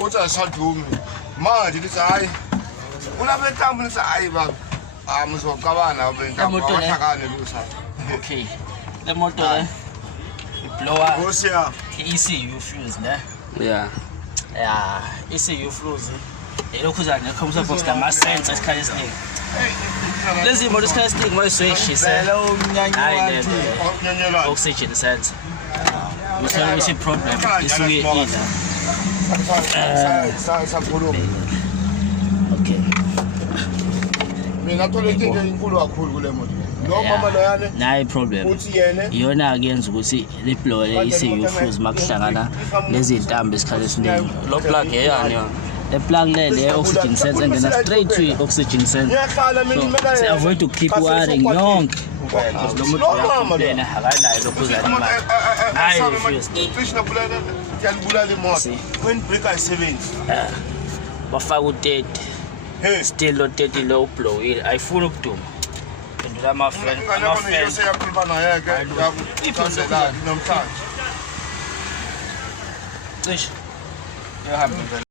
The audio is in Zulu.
Kodwa asadumi. Manje lithi hayi. Unabe ntambo lithi hayi baba. Muzokabana abentambo abathakane lusa. Okay. Le moto le blower. Ngosiya. ECU fuse ne. Yeah. Yeah, ECU fuse. Lokhu zane khomisa box la ma sense esikhathi esiningi. Lezi moto esikhathi esiningi mayisweshise. Hayi le oxygen sensor. Mhlawumbe isi problem isuke ila. Sakhuluma. Okay. Mina thola into enkulu kakhulu kule moto. Lo mama loyane. Nayi problem. Uthi yena Iyona kuyenza ukuthi le blower le ECU fuse makuhlangana nezintambo esikhathi esiningi. Lo plug eyani yona? The plug le oxygen sensor engena straight to oxygen sensor. So avoid to keep wiring yonke. Lo moto lena akanayo lokhu zani manje. Hayi fuse. Krishna bulala yalibulala imoto. When break ayisebenzi. Bafaka u30. Hey, Still lo 30 lo blowile. Ayifuni ukuduma. Pendula ama friend. ngane kona seyakhuluma naye ke yakuthanda namhlanje. Cishe. Ehamba